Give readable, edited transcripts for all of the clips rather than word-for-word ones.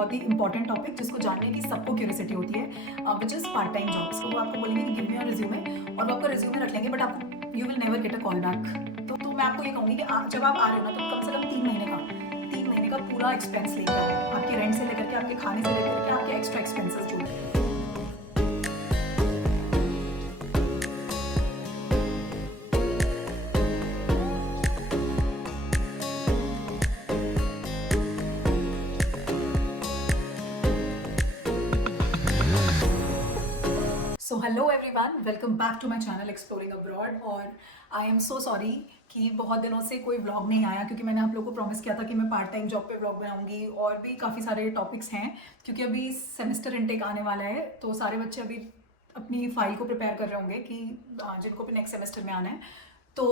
बहुत ही important topic जिसको जानने की सबको क्यूरियोसिटी होती है, which is part time jobs. तो वो आपको बोलेंगे कि गिव मी योर रिज्यूमे, और वो आपका रिज्यूमे रख लेंगे, बट आपको you will never get a call back. तो मैं आपको ये कहूँगी कि जब आप आ रहे हो ना, तो कम से कम 3 महीने का पूरा एक्सपेंस लेकर आओ, आपके रेंट से लेकर के, आपके खाने से लेकर के, आपके एक्स्ट्रा एक्सपेंसेस जो भी हैं। So hello everyone, welcome back to my channel exploring abroad. और आई एम सो सॉरी कि बहुत दिनों से कोई व्लॉग नहीं आया, क्योंकि मैंने आप लोगों को प्रॉमिस किया था कि मैं पार्ट टाइम जॉब पे व्लॉग बनाऊंगी, और भी काफ़ी सारे टॉपिक्स हैं, क्योंकि अभी सेमेस्टर इनटेक आने वाला है। तो सारे बच्चे अभी अपनी फाइल को प्रिपेयर कर रहे होंगे कि जिनको भी नेक्स्ट सेमेस्टर में आना है। तो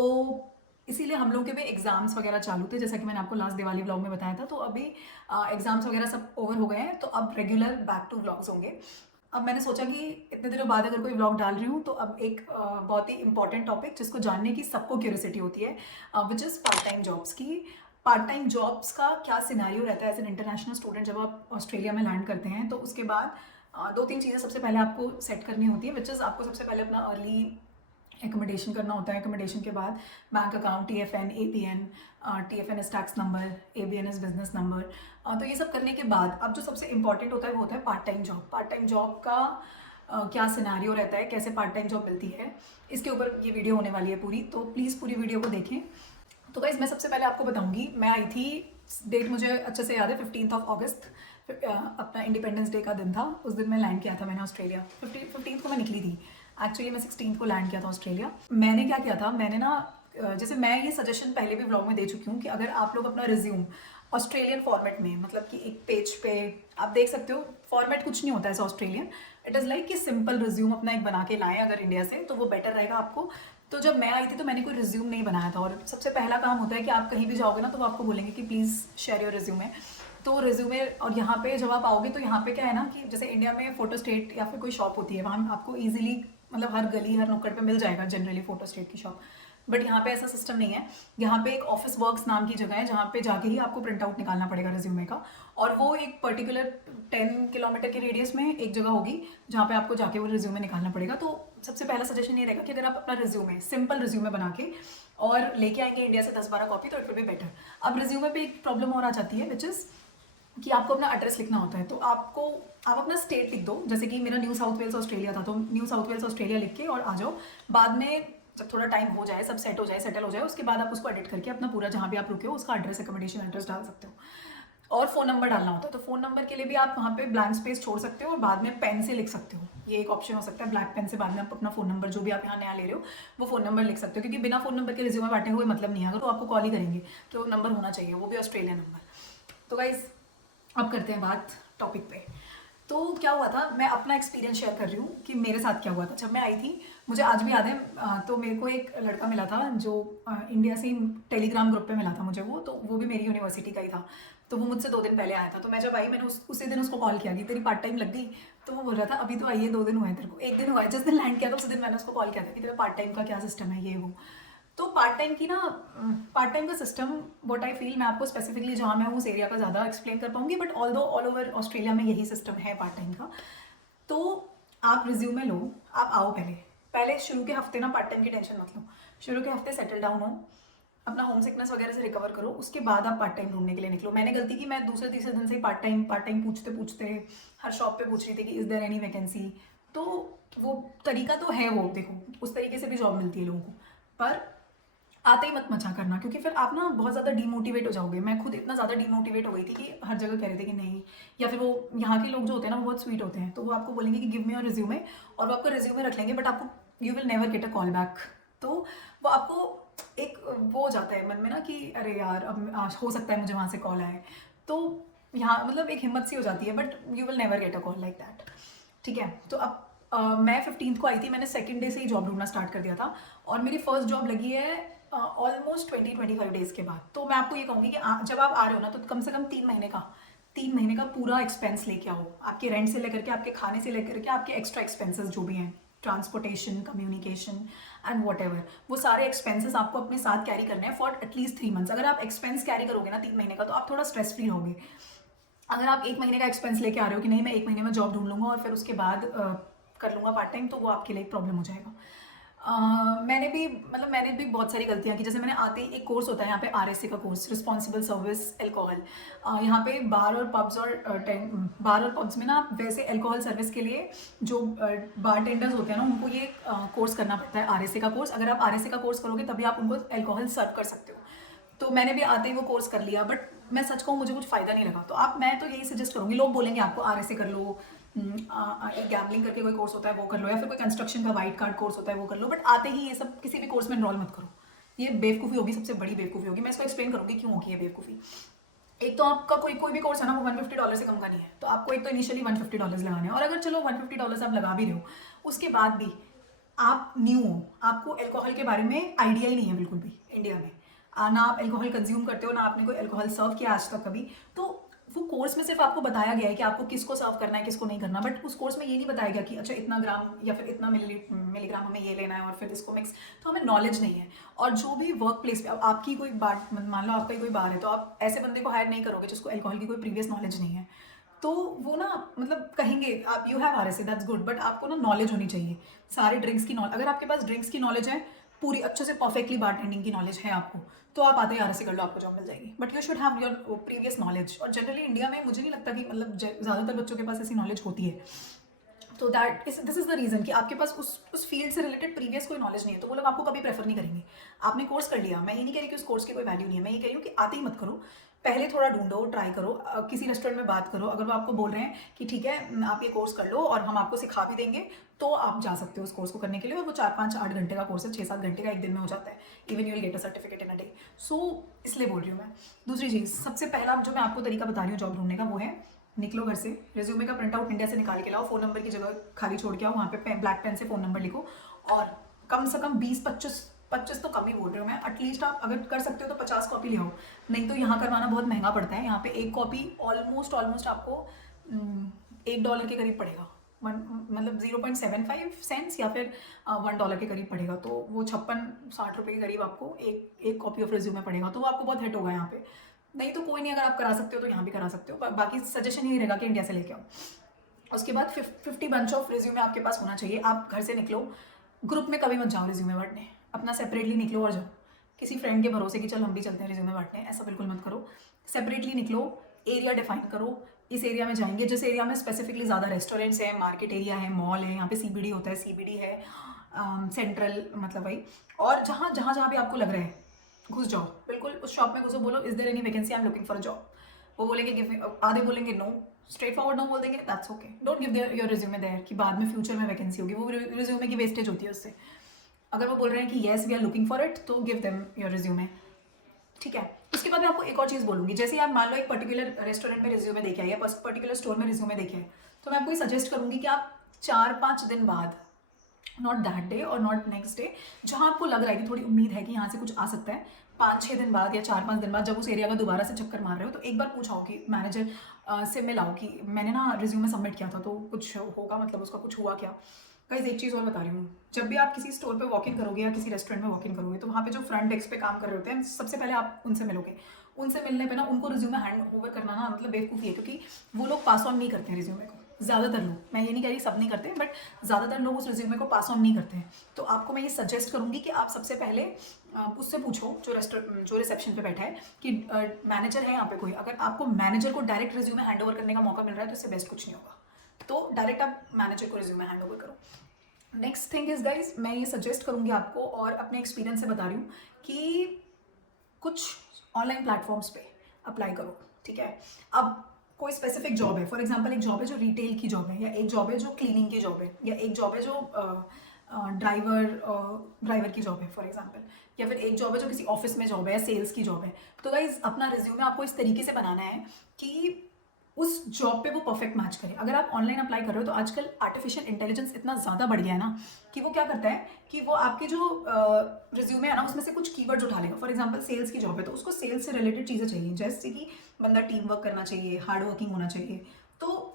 इसीलिए हम लोग के भी एग्जाम्स वगैरह चालू थे, जैसा कि मैंने आपको लास्ट दिवाली व्लॉग में बताया था। तो अभी एग्जाम्स वगैरह सब ओवर हो गए हैं, तो अब रेगुलर बैक टू व्लॉग्स होंगे। अब मैंने सोचा कि इतने दिनों बाद अगर कोई व्लॉग डाल रही हूँ, तो अब एक बहुत ही इंपॉर्टेंट टॉपिक जिसको जानने की सबको क्यूरियोसिटी होती है, which is part time jobs की। पार्ट टाइम जॉब्स का क्या सिनेरियो रहता है एज एन इंटरनेशनल स्टूडेंट जब आप ऑस्ट्रेलिया में लैंड करते हैं। तो उसके बाद 2-3 चीज़ें सबसे पहले आपको सेट करनी होती है, विच इज़ आपको सबसे पहले अपना अर्ली एकोमोडेशन करना होता है। एकोमोडेशन के बाद bank account, TFN, APN, TFN is tax number, ABN is business number. तो ये सब करने के बाद अब जो सबसे इंपॉर्टेंट होता है वो होता है part time job. Part time job का क्या सिनेरियो रहता है, कैसे पार्ट टाइम जॉब मिलती है, इसके ऊपर ये वीडियो होने वाली है पूरी। तो प्लीज़ पूरी वीडियो को देखें। तो गाइस, मैं सबसे पहले आपको बताऊंगी, मैं आई थी, डेट मुझे अच्छे से याद है, 15 अगस्त, अपना इंडिपेंडेंस डे का दिन था। उस दिन मैं लैंड किया था मैंने ऑस्ट्रेलिया। 15 को मैं निकली थी, एक्चुअली मैं 16 को लैंड किया था ऑस्ट्रेलिया। मैंने क्या किया था, मैंने ना जैसे मैं ये सजेशन पहले भी व्लॉग में दे चुकी हूँ कि अगर आप लोग अपना रिज्यूम ऑस्ट्रेलियन फॉर्मेट में, मतलब कि एक पेज पे आप देख सकते हो, फॉर्मेट कुछ नहीं होता है ऐसा ऑस्ट्रेलियन, इट इज़ लाइक कि सिंपल रिज्यूम अपना एक बना के लाएं अगर इंडिया से, तो वो बेटर रहेगा आपको। तो जब मैं आई थी तो मैंने कोई रिज्यूम नहीं बनाया था, और सबसे पहला काम होता है कि आप कहीं भी जाओगे ना, तो वो आपको बोलेंगे कि प्लीज़ शेयर योर रिज्यूमे। तो रिज्यूमे, और यहाँ पे जब आप आओगे तो यहाँ पे क्या है ना, कि जैसे इंडिया में फोटो स्टेट या फिर कोई शॉप होती है, वहाँ आपको ईजिली, मतलब हर गली हर नुक्कड़ पे मिल जाएगा जनरली फोटो स्टेट की शॉप। बट यहाँ पे ऐसा सिस्टम नहीं है। यहाँ पे एक ऑफिस वर्क्स नाम की जगह है, जहाँ पे जाके ही आपको प्रिंट आउट निकालना पड़ेगा रिज्यूमे का, और वो एक पर्टिकुलर 10 किलोमीटर के रेडियस में एक जगह होगी जहाँ पे आपको जाके वो रिज्यूमे निकालना पड़ेगा। तो सबसे पहला सजेशन ये रहेगा कि अगर आप अपना रिज्यूमे, सिंपल रिज्यूमे बना के और लेके आएंगे इंडिया से 10-12 कॉपी, तो इट विल बी बेटर। अब रिज्यूमे पे एक प्रॉब्लम और आ जाती है, विच इज़ कि आपको अपना एड्रेस लिखना होता है। तो आप अपना स्टेट लिख दो, जैसे कि मेरा न्यू साउथ वेल्स ऑस्ट्रेलिया था, तो न्यू साउथ वेल्स ऑस्ट्रेलिया लिख के और आ जाओ। बाद में जब थोड़ा टाइम हो जाए, सब सेट हो जाए, सेटल हो जाए, उसके बाद आप उसको एडिट करके अपना पूरा जहाँ भी आप रुके हो उसका एड्रेस, एकोमोडेशन एड्रेस डाल सकते हो। और फ़ोन नंबर डालना होता है, तो फ़ोन नंबर के लिए भी आप वहाँ पे ब्लैंक स्पेस छोड़ सकते हो, और बाद में पेन से लिख सकते हो। ये एक ऑप्शन हो सकता है, ब्लैक पेन से बाद में आप अपना फ़ोन नंबर, जो भी आप यहाँ नया ले रहे हो, वो फ़ोन नंबर लिख सकते हो, क्योंकि बिना फ़ोन नंबर के रिज्यूमे बांटे हुए मतलब नहीं है। अगर तो आपको कॉल ही करेंगे तो नंबर होना चाहिए, वो भी ऑस्ट्रेलिया नंबर। तो गाइज़, अब करते हैं बात टॉपिक पे। तो क्या हुआ था, मैं अपना एक्सपीरियंस शेयर कर रही हूँ कि मेरे साथ क्या हुआ था जब मैं आई थी। मुझे आज भी याद है, तो मेरे को एक लड़का मिला था जो इंडिया से टेलीग्राम ग्रुप पे मिला था मुझे वो, तो वो भी मेरी यूनिवर्सिटी का ही था। तो वो मुझसे 2 दिन पहले आया था। तो मैं जब आई, मैंने उसी दिन उसको कॉल किया कि तेरी पार्ट टाइम लग गई। तो वो बोल रहा था अभी तो आई है, 2 दिन हुए हैं तेरे को, 1 दिन हुआ है, जिस दिन लैंड किया था उसी दिन मैंने उसको कॉल किया था कि तेरा पार्ट टाइम का क्या सिस्टम है, ये वो। तो पार्ट टाइम की ना, पार्ट टाइम का सिस्टम, व्हाट आई फील, मैं आपको स्पेसिफिकली जहाँ मैं हूँ उस एरिया का ज़्यादा एक्सप्लेन कर पाऊंगी, बट ऑल ओवर ऑस्ट्रेलिया में यही सिस्टम है पार्ट टाइम का। तो आप रिज्यूमे लो, आप आओ, पहले पहले शुरू के हफ्ते ना पार्ट टाइम की टेंशन मत लो। शुरू के हफ्ते सेटल डाउन हो, अपना होम सिकनेस वगैरह से रिकवर करो, उसके बाद आप पार्ट टाइम ढूंढने के लिए निकलो। मैंने गलती की, मैं दूसरे तीसरे दिन से ही पार्ट टाइम पूछते पूछते हर शॉप पे पूछ रही थी कि इज़ देयर एनी वैकेंसी। तो वो तरीका तो है, वो देखो उस तरीके से भी जॉब मिलती है लोगों को, पर आते ही मत मचा करना, क्योंकि फिर आप ना बहुत ज़्यादा डीमोटिवेट हो जाओगे। मैं खुद इतना ज़्यादा डीमोटिवेट हो गई थी कि हर जगह कह रहे थे कि नहीं, या फिर वो यहाँ के लोग जो होते हैं ना, वो बहुत स्वीट होते हैं, तो वो आपको बोलेंगे कि गिव मी योर रिज्यूमे, और वो आपका रिज्यूमे रख लेंगे, बट आपको you will never get a call back. तो वो आपको एक वो हो जाता है मन में ना कि अरे यार, अब हो सकता है मुझे वहाँ से कॉल आए। तो यहाँ मतलब एक हिम्मत सी हो जाती है, but you will never get a call like that. ठीक है, तो अब मैं 15 को आई थी, मैंने सेकंड डे से ही जॉब ढूंढना स्टार्ट कर दिया था, और मेरी फर्स्ट जॉब लगी है ऑलमोस्ट 20-25 डेज़ के बाद। तो मैं आपको ये कहूँगी कि जब आप आ रहे हो ना, तो कम से कम 3 महीने का पूरा एक्सपेंस लेके आओ, आपके रेंट से लेकर के, आपके खाने से लेकर के, आपके एक्स्ट्रा एक्सपेंसेस जो भी हैं, transportation, communication and what ever, वो सारे एक्सपेंसेस आपको अपने साथ कैरी करने हैं फॉर एटलीस्ट 3 मंथ्स। अगर आप एक्सपेंस कैरी करोगे ना 3 महीने का, तो आप थोड़ा स्ट्रेस फ्री होगे। अगर आप 1 महीने का एक्सपेंस लेके आ रहे हो कि नहीं मैं 1 महीने में जॉब ढूंढ लूँगा और फिर उसके बाद कर लूँगा पार्ट टाइम, तो वो आपके लिए एक प्रॉब्लम हो जाएगा। मैंने भी बहुत सारी गलतियाँ की। जैसे मैंने आते ही एक कोर्स होता है यहाँ पे आरएसए का कोर्स, रिस्पॉन्सिबल सर्विस अल्कोहल। यहाँ पे बार और पब्स और बार और पब्स में ना आप वैसे अल्कोहल सर्विस के लिए जो बार टेंडर्स होते हैं ना उनको ये कोर्स करना पड़ता है, आरएसए का कोर्स। अगर आप आरएसए का कोर्स करोगे तभी आप उनको अल्कोहल सर्व कर सकते हो। तो मैंने भी आते ही वो कोर्स कर लिया, बट मैं सच कहूँ मुझे कुछ फ़ायदा नहीं लगा। तो मैं तो यही सजेस्ट करूँगी, लोग बोलेंगे आपको आरएसए कर लो, एक गैम्बलिंग करके कोई कोर्स होता है वो कर लो, या फिर कोई कंस्ट्रक्शन का वाइट कार्ड कोर्स होता है वो कर लो, बट आते ही ये सब किसी भी कोर्स में इनरोल मत करो। ये बेवकूफ़ी होगी, सबसे बड़ी बेवकूफ़ी होगी। मैं इसको एक्सप्लेन करूँगी क्यों होगी ये बेवकूफ़ी। एक तो आपका कोई भी कोर्स है ना वो $150 से कम का नहीं है, तो आपको एक तो इनिशियली $150 लगाने हैं। और अगर चलो $150 आप लगा भी रहे हो, उसके बाद भी आप न्यू हो, आपको अल्कोहल के बारे में आइडिया ही नहीं है बिल्कुल भी इंडिया में, ना आप अल्कोहल कंज्यूम करते हो, ना आपने कोई अल्कोहल सर्व किया आज तक कभी, तो वो कोर्स में सिर्फ आपको बताया गया है कि आपको किसको सर्व करना है किसको नहीं करना, बट उस कोर्स में ये नहीं बताया गया कि अच्छा इतना ग्राम या फिर इतना मिलीग्राम हमें ये लेना है और फिर इसको मिक्स। तो हमें नॉलेज नहीं है। और जो भी वर्क प्लेस पे आपकी कोई बार, मान लो आपका ही कोई बार है, तो आप ऐसे बंदे को हायर नहीं करोगे जिसको अल्कोहल की कोई प्रीवियस नॉलेज नहीं है। तो वो ना मतलब कहेंगे आप you have RSA, that's good, but आपको ना नॉलेज होनी चाहिए सारे ड्रिंक्स की। नॉलेज, अगर आपके पास ड्रिंक्स की नॉलेज है पूरी अच्छे से परफेक्टली, बारटेंडिंग की नॉलेज है आपको, तो आप आते ही आरएसए कर लो, आपको जॉब मिल जाएगी। But you should have your previous knowledge. और जनरली इंडिया में मुझे नहीं लगता कि मतलब ज़्यादातर बच्चों के पास ऐसी नॉलेज होती है। तो दिस इज द रीज़न कि आपके पास उस फील्ड से रिलेटेड प्रीवियस कोई नॉलेज नहीं है, तो वो लोग आपको कभी प्रेफर नहीं करेंगे। आपने कोर्स कर लिया, मैं ये नहीं कह रही कि उस कोर्स की कोई वैल्यू नहीं है, मैं ये कह रही हूँ कि आते ही मत करो, पहले थोड़ा ढूंढो, ट्राई करो, किसी रेस्टोरेंट में बात करो। अगर वो आपको बोल रहे हैं कि ठीक है आप ये कोर्स कर लो और हम आपको सिखा भी देंगे, तो आप जा सकते हो उस कोर्स को करने के लिए। और वो 4-5-8 घंटे का कोर्स है, 6-7 घंटे का एक दिन में हो जाता है। Even you will get a certificate in a day. So इसलिए बोल रही हूँ मैं। दूसरी चीज़, सबसे पहला जो मैं आपको तरीका बता रही हूँ जॉब ढूंढने का, वो है निकलो घर से, रिज्यूमे का प्रिंट आउट इंडिया से निकाल के लाओ, फ़ोन नंबर की जगह खाली छोड़ के आओ, वहाँ पे ब्लैक पेन से फ़ोन नंबर लिखो, और कम से कम 20-25 तो कम ही बोल रही हूँ मैं, एटलीस्ट आप अगर कर सकते हो तो 50 कॉपी ले आओ। नहीं तो यहाँ करवाना बहुत महंगा पड़ता है। यहाँ पे एक कॉपी ऑलमोस्ट आपको $1 के करीब पड़ेगा, मतलब 0.75 सेंट्स या फिर $1 के करीब पड़ेगा। तो वो 56-60 रुपये के करीब आपको एक कॉपी ऑफ रिज्यूमे पड़ेगा, तो वो आपको बहुत हिट होगा यहाँ पे। नहीं तो कोई नहीं, अगर आप करा सकते हो तो यहाँ भी करा सकते हो, बाकी सजेशन ही रहेगा कि इंडिया से लेके आओ। उसके बाद 50 बंच ऑफ रिज्यूमे आपके पास होना चाहिए। आप घर से निकलो, ग्रुप में कभी मत जाओ रिज्यूमे बांटने, अपना सेपरेटली निकलो और जाओ। किसी फ्रेंड के भरोसे कि चल हम भी चलते हैं रिज्यूमे बांटने, ऐसा बिल्कुल मत करो। सेपरेटली निकलो, एरिया डिफाइन करो, इस एरिया में जाएंगे, जिस एरिया में स्पेसिफिकली ज़्यादा रेस्टोरेंट्स हैं, मार्केट एरिया है, मॉल है, यहाँ पे सीबीडी होता है, सीबीडी है, सेंट्रल मतलब वही। और जहाँ जहाँ जहाँ भी आपको लग रहा है घुस जाओ, बिल्कुल उस शॉप में घुसो, बोलो is there any vacancy, I am looking for a job. वो बोलेंगे गिव, आधे बोलेंगे नो, स्ट्रेट फॉरवर्ड नो बोल देंगे, that's okay. Don't give there your resume there कि बाद में फ्यूचर में वैकेंसी होगी, वो रिज्यूमे की वेस्टेज होती है उससे। अगर वो बोल रहे हैं कि yes we are looking for it, तो गिव देम योर रिज्यूमे, ठीक है। उसके बाद मैं आपको एक और चीज़ बोलूँगी, जैसे आप मान लो एक पर्टिकुलर रेस्टोरेंट में रिज्यूमे देखे आए या पर्टिकुलर स्टोर में रिज्यूमे देखे आए, तो मैं आपको ये सजेस्ट करूँगी कि आप 4-5 दिन बाद, नॉट दैट डे और नॉट नेक्स्ट डे, जहाँ आपको लग रहा है कि थोड़ी उम्मीद है कि यहाँ से कुछ आ सकता है, 5-6 दिन बाद या 4-5 दिन बाद जब उस एरिया का दोबारा से चक्कर मार रहे हो, तो एक बार पूछाओ कि मैनेजर से मिलाओ कि मैंने ना रिज्यूमे सबमिट किया था, तो कुछ होगा, मतलब उसका कुछ हुआ क्या। गाइस एक चीज़ और बता रही हूँ, जब भी आप किसी स्टोर पे वॉक इन करोगे या किसी रेस्टोरेंट में वॉक इन करोगे, तो वहाँ पे जो फ्रंट डेस्क पे काम कर रहे होते हैं, सबसे पहले आप उनसे मिलोगे। उनसे मिलने पे ना उनको रिज्यूमे हैंड ओवर करना ना मतलब बेवकूफ़ी है, क्योंकि वो लोग पास ऑन नहीं करते हैं रिज्यूमे को। ज़्यादातर लोग, मैं ये नहीं कह रही सब नहीं करते, बट ज़्यादातर लोग उस रिज्यूमे को पास ऑन नहीं करते हैं। तो आपको मैं ये सजेस्ट करूँगी कि आप सबसे पहले उससे पूछो जो रिसेप्शन पे बैठा है कि मैनेजर है यहाँ पे कोई। अगर आपको मैनेजर को डायरेक्ट रिज्यूमे हैंड ओवर करने का मौका मिल रहा है तो इससे बेस्ट कुछ नहीं होगा, तो डायरेक्ट आप मैनेजर को रिज्यूमे हैंड ओवर करो। नेक्स्ट थिंग इज गाइज, मैं ये सजेस्ट करूँगी आपको और अपने एक्सपीरियंस से बता रही हूँ कि कुछ ऑनलाइन प्लेटफॉर्म्स पे अप्लाई करो, ठीक है। अब कोई स्पेसिफिक जॉब है, फॉर एग्जांपल एक जॉब है जो रिटेल की जॉब है, या एक जॉब है जो क्लीनिंग की जॉब है, या एक जॉब है जो ड्राइवर की जॉब है फॉर एग्जांपल, या फिर एक जॉब है जो किसी ऑफिस में जॉब है या सेल्स की जॉब है। तो गाइज अपना रिज्यूमे आपको इस तरीके से बनाना है कि उस जॉब पे वो परफेक्ट मैच करे। अगर आप ऑनलाइन अप्लाई कर रहे हो तो आजकल आर्टिफिशियल इंटेलिजेंस इतना ज़्यादा बढ़ गया है ना कि वो क्या करता है कि वो आपके जो रिज्यूमे है ना उसमें से कुछ कीवर्ड्स उठा लेगा। फॉर एग्जांपल सेल्स की जॉब है तो उसको सेल्स से रिलेटेड चीज़ें चाहिए, जैसे कि बंदा टीम वर्क करना चाहिए, हार्ड वर्किंग होना चाहिए, तो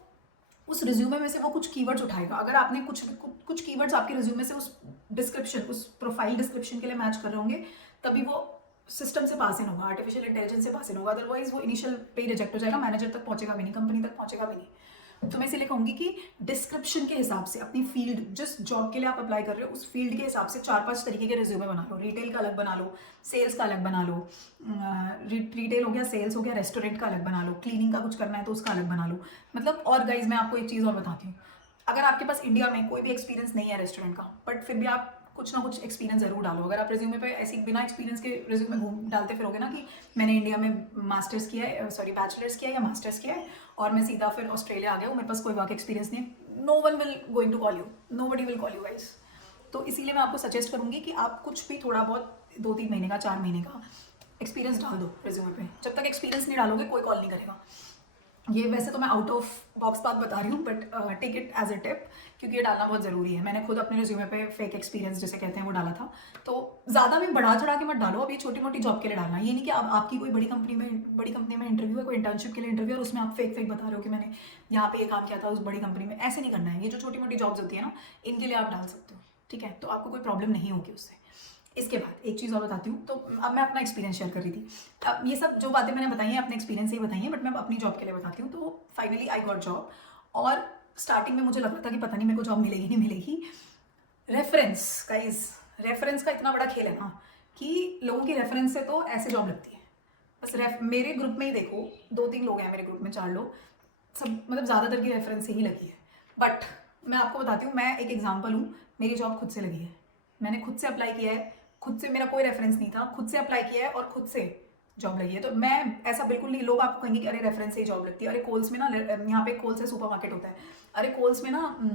उस रिज्यूमे में से वो कुछ कीवर्ड्स उठाएगा। अगर आपने कुछ कीवर्ड्स आपके रिज्यूमे से उस डिस्क्रिप्शन, उस प्रोफाइल डिस्क्रिप्शन के लिए मैच कर रहे होंगे, तभी वो सिस्टम से पास इन होगा, आर्टिफिशियल इंटेलिजेंस से पास इन होगा, अदरवाइज वो इनिशियल पे रिजेक्ट हो जाएगा, मैनेजर तक पहुंचेगा भी नहीं, कंपनी तक पहुंचेगा भी नहीं। तो मैं इसीलिए कहूँगी कि डिस्क्रिप्शन के हिसाब से अपनी फील्ड, जिस जॉब के लिए आप अप्लाई कर रहे हो उस फील्ड के हिसाब से 4-5 तरीके के रिज्यूमे बना लो। रिटेल का अलग बना लो, सेल्स का अलग बना लो, रिटेल हो गया, सेल्स हो गया, रेस्टोरेंट का अलग बना लो, क्लीनिंग का कुछ करना है तो उसका अलग बना लो। मतलब और गाइज मैं आपको एक चीज़ और बताती हूँ, अगर आपके पास इंडिया में कोई भी एक्सपीरियंस नहीं है रेस्टोरेंट का, बट फिर भी आप कुछ ना कुछ एक्सपीरियंस जरूर डालो। अगर आप रिज्यूमे पे ऐसे बिना एक्सपीरियंस के रिज्यूमे घूम डालते फिरोगे ना कि मैंने इंडिया में मास्टर्स किया है, सॉरी बैचलर्स किया है या मास्टर्स किया है और मैं सीधा फिर ऑस्ट्रेलिया आ गया हूँ, मेरे पास कोई वर्क एक्सपीरियंस नहीं है, no one will going to call you, nobody will call you guys. तो इसीलिए मैं आपको सजेस्ट करूँगी कि आप कुछ भी थोड़ा बहुत 2-3 महीने का, 4 महीने का एक्सपीरियंस डाल दो रिज्यूमे पे। जब तक एक्सपीरियंस नहीं डालोगे कोई कॉल नहीं करेगा। ये वैसे तो मैं आउट ऑफ बॉक्स बात बता रही हूँ, but take it as a tip, क्योंकि ये डालना बहुत ज़रूरी है। मैंने खुद अपने रिज्यूमे पे फेक एक्सपीरियंस जिसे कहते हैं वो डाला था। तो ज़्यादा भी बढ़ा चढ़ा के मत डालो, अब ये छोटी मोटी जॉब के लिए डालना। ये नहीं कि आप आपकी कोई बड़ी कंपनी में इंटरव्यू है, कोई इंटर्नशिप के लिए इंटरव्यू है और उसमें आप फेक बता रहे हो कि मैंने यहाँ पे ये काम किया था उस बड़ी कंपनी में। ऐसे नहीं करना है। ये जो छोटी मोटी जॉब्स होती है ना, इनके लिए आप डाल सकते हो, ठीक है? तो आपको कोई प्रॉब्लम नहीं होगी उससे। इसके बाद एक चीज़ और बताती हूँ। तो अब मैं अपना एक्सपीरियंस शेयर कर रही थी। अब ये सब जो बातें मैंने बताई हैं अपने एक्सपीरियंस से ही बताई हैं, बट मैं अपनी जॉब के लिए बताती हूँ। तो फाइनली आई गॉट जॉब, और स्टार्टिंग में मुझे लग रहा था कि पता नहीं मेरे को जॉब मिलेगी नहीं मिलेगी। रेफरेंस गाइस, रेफरेंस का इतना बड़ा खेल है ना कि लोगों की रेफरेंस से तो ऐसे जॉब लगती है। बस मेरे ग्रुप में ही देखो, 2-3 लोग हैं मेरे ग्रुप में, 4 लोग, सब मतलब ज़्यादातर की रेफरेंस से ही लगी है। बट मैं आपको बताती हूँ, मैं एक एग्जाम्पल हूँ, मेरी जॉब खुद से लगी है। मैंने खुद से अप्लाई किया है, खुद से, मेरा कोई रेफरेंस नहीं था, खुद से अप्लाई किया है और खुद से जॉब लगी है। तो मैं ऐसा बिल्कुल नहीं, लोग आपको कहेंगे कि अरे रेफरेंस से ही जॉब लगती है, अरे कोल्स में ना, यहाँ पे कोल्स से सुपर मार्केट होता है, अरे कोल्स में ना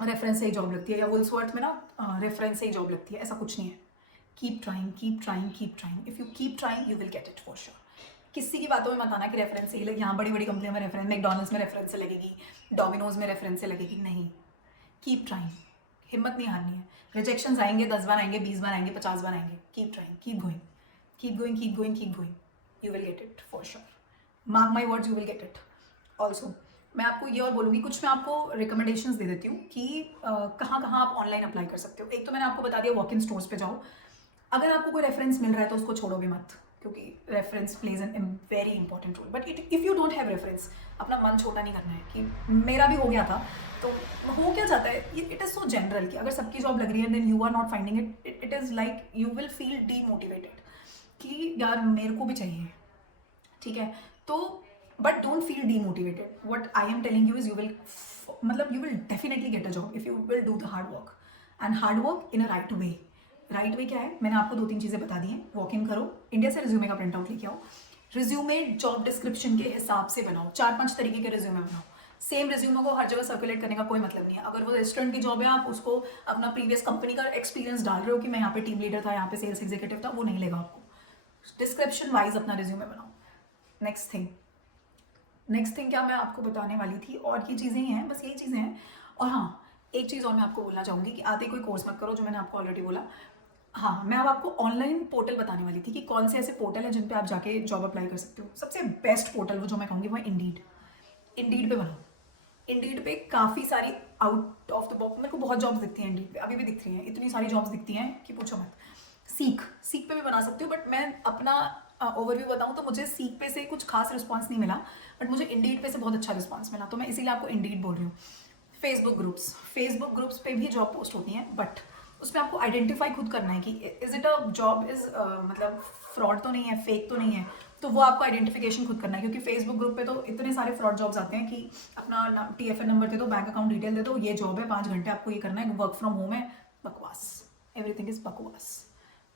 रेफरेंस से ही जॉब लगती है, या वुल्सवर्थ में ना रेफरेंस से ही जॉब लगती है। ऐसा कुछ नहीं है। Keep trying, keep trying, keep trying. If you keep trying you will get it for sure. किसी की बातों में मत आना कि रेफरेंस से ही लगी। यहाँ बड़ी बड़ी कंपनियों में रेफरेंस, मैकडॉनल्ड्स में रेफरेंस से लगेगी, डोमिनोज में रेफरेंस से लगेगी, नहीं। कीप ट्राइंग, हिम्मत नहीं हारनी है। रिजेक्शंस आएंगे, 10 बार आएंगे, 20 बार आएंगे, 50 बार आएंगे। Keep trying, keep going, keep going, keep going, keep going, you will get it for sure. Mark my words, you will get it. Also मैं आपको ये और बोलूँगी, कुछ मैं आपको रिकमेंडेशंस दे देती हूँ कि कहाँ कहाँ आप ऑनलाइन अप्लाई कर सकते हो। एक तो मैंने आपको बता दिया, वॉक इन स्टोर्स पे जाओ। अगर आपको कोई रेफरेंस मिल रहा है तो उसको छोड़ो भी मत, क्योंकि reference plays an very important role. But if you don't have reference, अपना मन छोटा नहीं करना है। कि मेरा भी हो गया था, तो हो क्या जाता है, इट इज़ सो जनरल कि अगर सबकी जॉब लग रही है then you are not finding it, it is like you will feel demotivated कि यार मेरे को भी चाहिए, ठीक है? तो but don't feel demotivated. What I am telling you is, you will मतलब you will definitely get a job if you will do the hard work, and hard work in a right way. Right way क्या है, मैंने आपको 2-3 चीज़ें बता दी हैं। Walk in करो, India से रिज्यूमे का प्रिंट आउट लेके आओ, रिज्यूमे जॉब डिस्क्रिप्शन के हिसाब से बनाओ, 4-5 तरीके के रिज्यूमे बनाओ। सेम रिज्यूमे को हर जगह सर्कुलेट करने का कोई मतलब नहीं है। अगर वो रेस्टोरेंट की जॉब है, आप उसको अपना प्रीवियस कंपनी का एक्सपीरियंस डाल रहे हो कि मैं यहाँ पे टीम लीडर था, यहाँ पे सेल्स एग्जीक्यूटिव था, वो नहीं लेगा आपको। डिस्क्रिप्शन वाइज अपना रिज्यूमे बनाओ। नेक्स्ट थिंग क्या मैं आपको बताने वाली थी, और ये चीज़ें ही हैं, बस यही चीज़ें हैं। और हाँ, एक चीज़ और मैं आपको बोलना चाहूँगी कि आते कोई कोर्स मत करो, जो मैंने आपको ऑलरेडी बोला। हाँ, मैं अब आपको ऑनलाइन पोर्टल बताने वाली थी कि कौन से ऐसे पोर्टल हैं जिन पे आप जाके जॉब अप्लाई कर सकते हो। सबसे बेस्ट पोर्टल वो जो मैं कहूँगी वो है इंडीड। इंडीड पे बनाओ। इंडीड पे काफ़ी सारी आउट ऑफ द बॉक्स, मेरे को बहुत जॉब्स दिखती हैं इंडीड पे, अभी भी दिख रही हैं, इतनी सारी जॉब्स दिखती हैं कि पूछो मत। सीख पे भी बना सकते हो, बट मैं अपना ओवरव्यू बताऊँ तो मुझे सीख पे से कुछ खास रिस्पॉन्स नहीं मिला, बट मुझे इंडीड पे से बहुत अच्छा रिस्पॉन्स मिला, तो मैं इसीलिए आपको इंडीड बोल रही हूँ। फेसबुक ग्रुप्स पे भी जॉब पोस्ट होती हैं, बट उसमें आपको आइडेंटिफाई खुद करना है कि is it a job, is मतलब फ्रॉड तो नहीं है, फेक तो नहीं है, तो वो आपको आइडेंटिफिकेशन खुद करना है। क्योंकि फेसबुक ग्रुप पे तो इतने सारे फ्रॉड जॉब्स आते हैं कि अपना TFN नंबर दे दो, बैंक अकाउंट डिटेल दे दो, ये जॉब है, 5 घंटे आपको ये करना है, वर्क फ्रॉम होम है। बकवास, एवरीथिंग इज बकवास।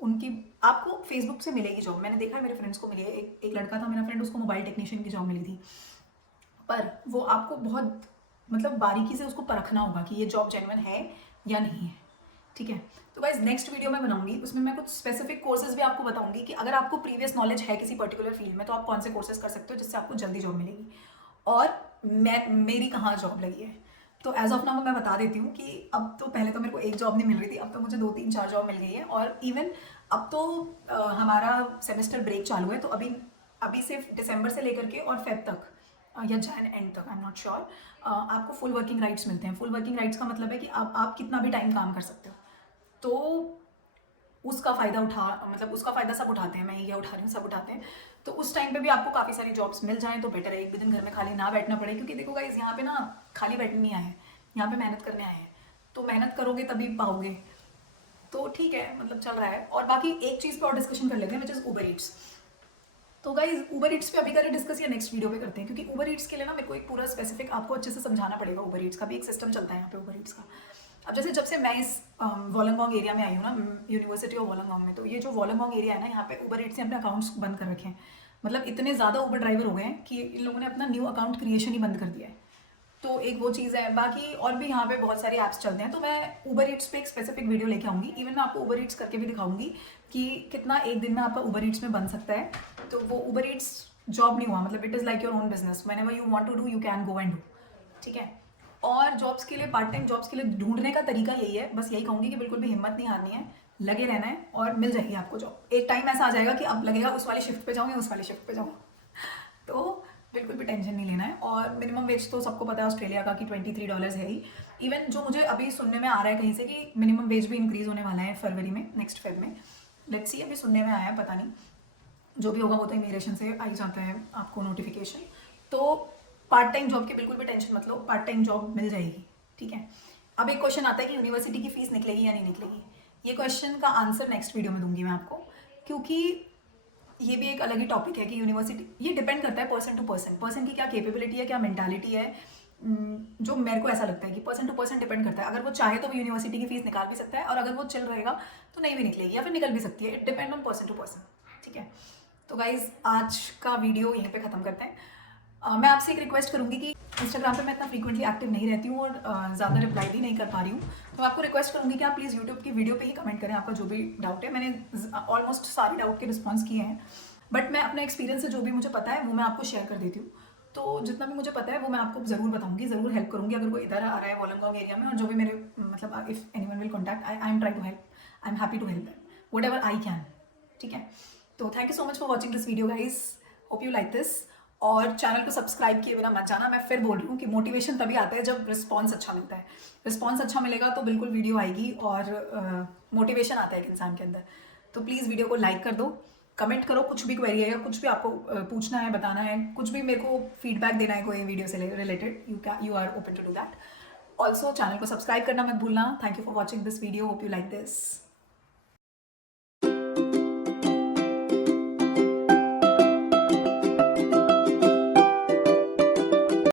उनकी आपको फेसबुक से मिलेगी जॉब, मैंने देखा है, मेरे फ्रेंड्स को मिली है। एक लड़का था मेरा फ्रेंड, उसको मोबाइल टेक्नीशियन की जॉब मिली थी, पर वो आपको बहुत मतलब बारीकी से उसको परखना होगा कि ये जॉब जेन्युइन है या नहीं है, ठीक है? तो गाइस नेक्स्ट वीडियो मैं बनाऊंगी, उसमें मैं कुछ स्पेसिफिक कोर्सेज भी आपको बताऊंगी कि अगर आपको प्रीवियस नॉलेज है किसी पर्टिकुलर फील्ड में तो आप कौन से कोर्सेज कर सकते हो जिससे आपको जल्दी जॉब मिलेगी, और मेरी कहाँ जॉब लगी है। तो एज ऑफ नाउ मैं बता देती हूँ कि अब तो, पहले तो मेरे को एक जॉब नहीं मिल रही थी, अब तो मुझे 2-3-4 जॉब मिल गई है। और इवन अब तो हमारा सेमेस्टर ब्रेक चालू है, तो अभी सिर्फ दिसंबर से लेकर के और फेब तक या जैन एंड तक, आई एम नॉट श्योर, आपको फुल वर्किंग राइट्स मिलते हैं। फुल वर्किंग राइट्स का मतलब है कि आप कितना भी टाइम काम कर सकते हो। तो उसका फ़ायदा उसका फ़ायदा सब उठाते हैं, मैं ये उठा रही हूँ, सब उठाते हैं। तो उस टाइम पे भी आपको काफ़ी सारी जॉब्स मिल जाएँ तो बेटर है, एक भी दिन घर में खाली ना बैठना पड़े। क्योंकि देखो गाइस, यहाँ पे ना खाली बैठने नहीं आए हैं, यहाँ पे मेहनत करने आए हैं। तो मेहनत करोगे तभी पाओगे। तो ठीक है, मतलब चल रहा है। और बाकी एक चीज़ पे और डिस्कशन कर लेते हैं, विच इज़ उबर ईट्स। तो गाइज उबर ईट्स पे अभी करें डिस्कस या नेक्स्ट वीडियो पे करते हैं? क्योंकि उबर ईट्स के लिए ना मेरे को एक पूरा स्पेसिफिक आपको अच्छे से समझाना पड़ेगा। उबर ईट्स का भी एक सिस्टम चलता है यहाँ पे उबर ईट्स का। अब जैसे जब से मैं इस वॉलंगोंग एरिया में आई हूँ ना, यूनिवर्सिटी ऑफ वॉलंगोंग में, तो ये जो वॉलंगोंग एरिया है ना, यहाँ पे उबर ईट्स ने अपने अकाउंट्स बंद कर रखे हैं। मतलब इतने ज़्यादा उबर ड्राइवर हो गए हैं कि इन लोगों ने अपना न्यू अकाउंट क्रिएशन ही बंद कर दिया है। तो एक वो चीज़ है। बाकी और भी यहाँ पे बहुत सारे ऐप्स चलते हैं। तो मैं उबर ईट्स पे एक स्पेसिफिक वीडियो लेके आऊँगी। इवन मैं आपको उबर ईट्स करके भी दिखाऊंगी कि कितना एक दिन में आपका उबर ईट्स में बन सकता है। तो वो उबर ईट्स जॉब नहीं हुआ, मतलब it is like your own business. Whenever you want to do you can go and do. ठीक है। और जॉब्स के लिए, पार्ट टाइम जॉब्स के लिए ढूंढने का तरीका यही है। बस यही कहूँगी कि बिल्कुल भी हिम्मत नहीं हारनी है, लगे रहना है और मिल जाएगी आपको जॉब। एक टाइम ऐसा आ जाएगा कि अब लगेगा उस वाली शिफ्ट पे जाऊँ या उस वाली शिफ्ट पे जाऊँ। तो बिल्कुल भी टेंशन नहीं लेना है। और मिनिमम वेज तो सबको पता है ऑस्ट्रेलिया का कि $23 है ही। इवन जो मुझे अभी सुनने में आ रहा है कहीं से कि मिनिमम वेज भी इंक्रीज़ होने वाला है फरवरी में, नेक्स्ट फेब में। लेट्स सी, अभी सुनने में आया है, पता नहीं। जो भी होगा वो तो इमिग्रेशन से आई जाता है आपको नोटिफिकेशन। तो पार्ट टाइम जॉब की बिल्कुल भी टेंशन मत लो, पार्ट टाइम जॉब मिल जाएगी। ठीक है। अब एक क्वेश्चन आता है कि यूनिवर्सिटी की फीस निकलेगी या नहीं निकलेगी। ये क्वेश्चन का आंसर नेक्स्ट वीडियो में दूंगी मैं आपको, क्योंकि ये भी एक अलग ही टॉपिक है कि यूनिवर्सिटी, ये डिपेंड करता है पर्सन टू पर्सन, पर्सन की क्या कैपेबिलिटी है, क्या मेंटालिटी है। जो मेरे को ऐसा लगता है कि पर्सन टू पर्सन डिपेंड करता है। अगर वो चाहे तो वो यूनिवर्सिटी की फीस निकाल भी सकता है, और अगर वो चल रहेगा तो नहीं भी निकलेगी या फिर निकल भी सकती है। It depend on person to person. ठीक है। तो गाइज आज का वीडियो यहीं पे ख़त्म करते हैं। मैं आपसे एक रिक्वेस्ट करूंगी कि इंस्टाग्राम पे मैं इतना फ्रीक्वेंटली एक्टिव नहीं रहती हूँ और ज़्यादा रिप्लाई भी नहीं कर पा रही हूँ। तो मैं आपको रिक्वेस्ट करूंगी कि आप प्लीज़ यूट्यूब की वीडियो पे ही कमेंट करें आपका जो भी डाउट है। मैंने ऑलमोस्ट सारे डाउट के रिस्पॉन्स किए हैं, बट मैं अपने एक्सपीरियंस से जो भी मुझे पता है वो मैं आपको शेयर कर देती हूँ। तो जितना भी मुझे पता है वो मैं आपको ज़रूर बताऊंगी, ज़रूर हेल्प करूँगी। अगर कोई इधर आ रहा है वॉलंगोंग एरिया में, और जो भी मेरे मतलब if anyone will contact, I am try to help, I am happy to help whatever I can. ठीक है। तो thank you so much for watching this video guys, hope you like this. और channel को subscribe किए बिना मत जाना। मैं फिर बोल रही हूँ कि मोटिवेशन तभी आता है जब रिस्पॉन्स अच्छा मिलता है। रिस्पॉन्स अच्छा मिलेगा तो बिल्कुल वीडियो आएगी और मोटिवेशन आता है एक इंसान के अंदर। तो प्लीज़ वीडियो को लाइक कर दो, कमेंट करो, कुछ भी क्वेरी है या कुछ भी आपको पूछना है, बताना है, कुछ भी मेरे को फीडबैक देना है कोई वीडियो से related, you are open to do that. Also channel को सब्सक्राइब करना मत भूलना। Thank you for watching this video, hope you like this.